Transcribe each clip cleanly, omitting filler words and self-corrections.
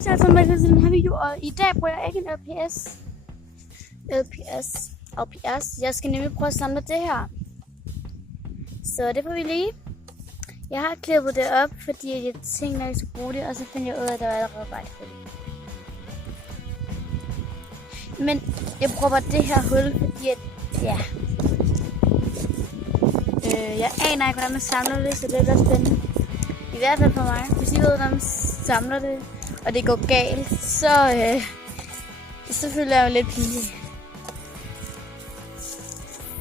Så altså med til den her video, og i dag bruger jeg ikke en LPS. Jeg skal nemlig prøve at samle det her. Så det får vi lige. Jeg har klippet det op, fordi jeg tænkte, at jeg skulle bruge det, og så fandt jeg ud af, at der var allerede vej for det. Men jeg prøver det her hul, fordi at, ja. Jeg aner ikke, hvordan man samler det, så det er lidt spændende. I hvert fald for mig. Hvis I ved, hvordan man samler det, og det går galt, så føler jeg jo lidt pinligt.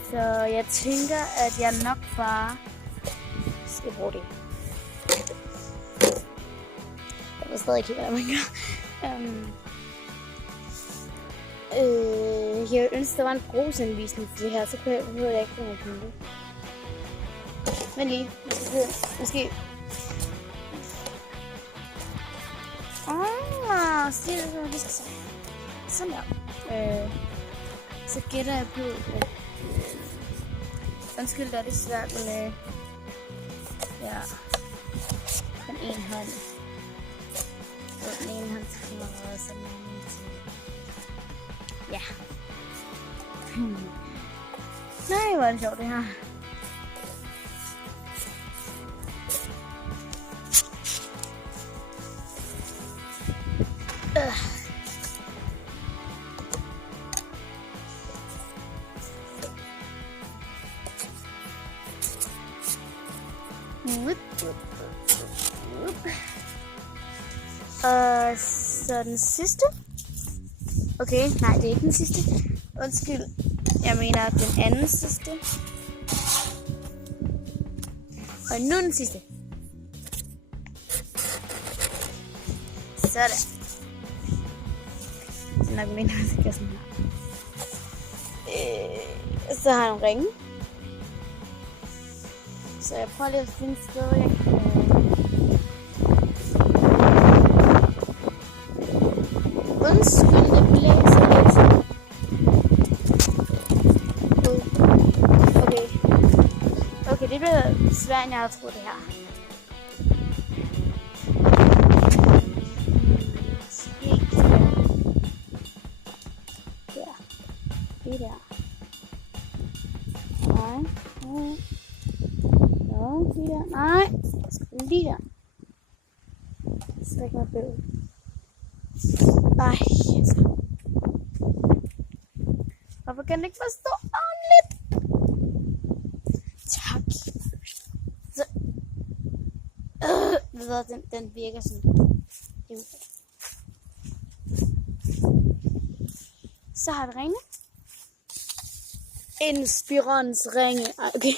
Så jeg tænker, at jeg nok bare skal bruge det. Jeg ved stadig ikke, hvordan man gør. Jeg ønsker, der var en brugsanvisning til det her, så kunne jeg ikke komme på det. Men lige, måske. Se det, så vi skal se. Sådan der. Så gætter jeg på, at undskyld, der er det svært med ja, den ene hånd. Og den ene hånd til kameraet, og så den anden til ja. Nej, hvor er det sjovt det her. Så den sidste. Okay, nej, det er ikke den sidste. Undskyld, jeg mener den anden sidste. Og nu den sidste. Sådan. Så nok mindre, så gør sådan her. Så har jeg en ringe. Så jeg prøver lige at finde et sted, jeg kan... Undskyld, det blæser lidt. Okay, det bliver svært, end jeg havde troet det her. Der. Det der. Nej. Jo, lige der. Nej. Lige der. Stræk mig bøv. Ej, altså. Hvorfor kan den ikke bare stå ordentligt? Tak. Så. Den virker sådan. Så har vi ringe. En spironsringe. Okay.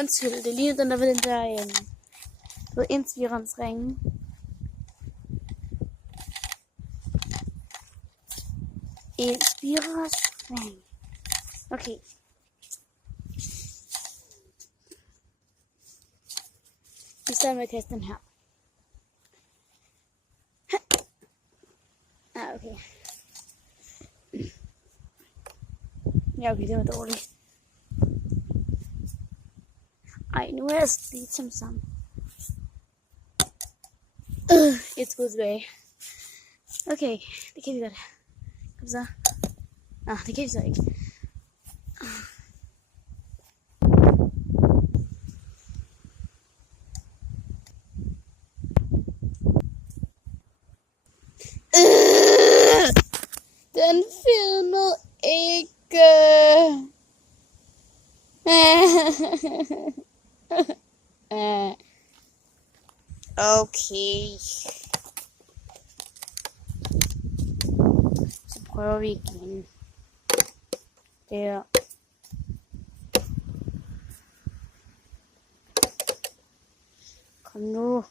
Undskyld, det ligner den der ved den der inspironsringe. Inspironsringe. Okay. Vi starter med at kaste den her. Okay. Ja, okay, det var dårligt. Ej, nu er jeg slidt som sammen. Et skud tilbage. Okay, det kan vi godt. Kom så. Nå, det kan vi så ikke. Den filmede ikke. Okay. Så prøver vi igen. Der. Kom nu.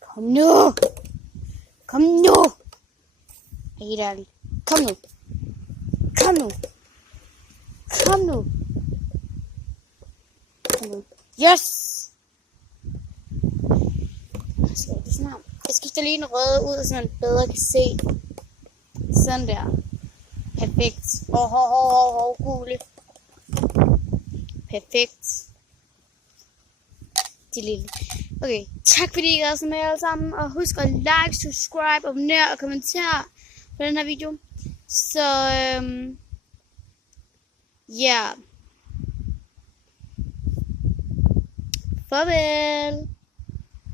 Kom nu. Kom nu. Helt ærligt. Kom nu. Kom nu. Kom nu. Kom nu. Yes! Jeg skifter lige en røde ud, så man bedre kan se. Sådan der. Perfekt. Gule. Perfekt. rigtig lille. Okay, tak fordi I gad så med alle sammen. Og husk at like, subscribe, abonnere og kommentere på den her video. Så ja. Farvel.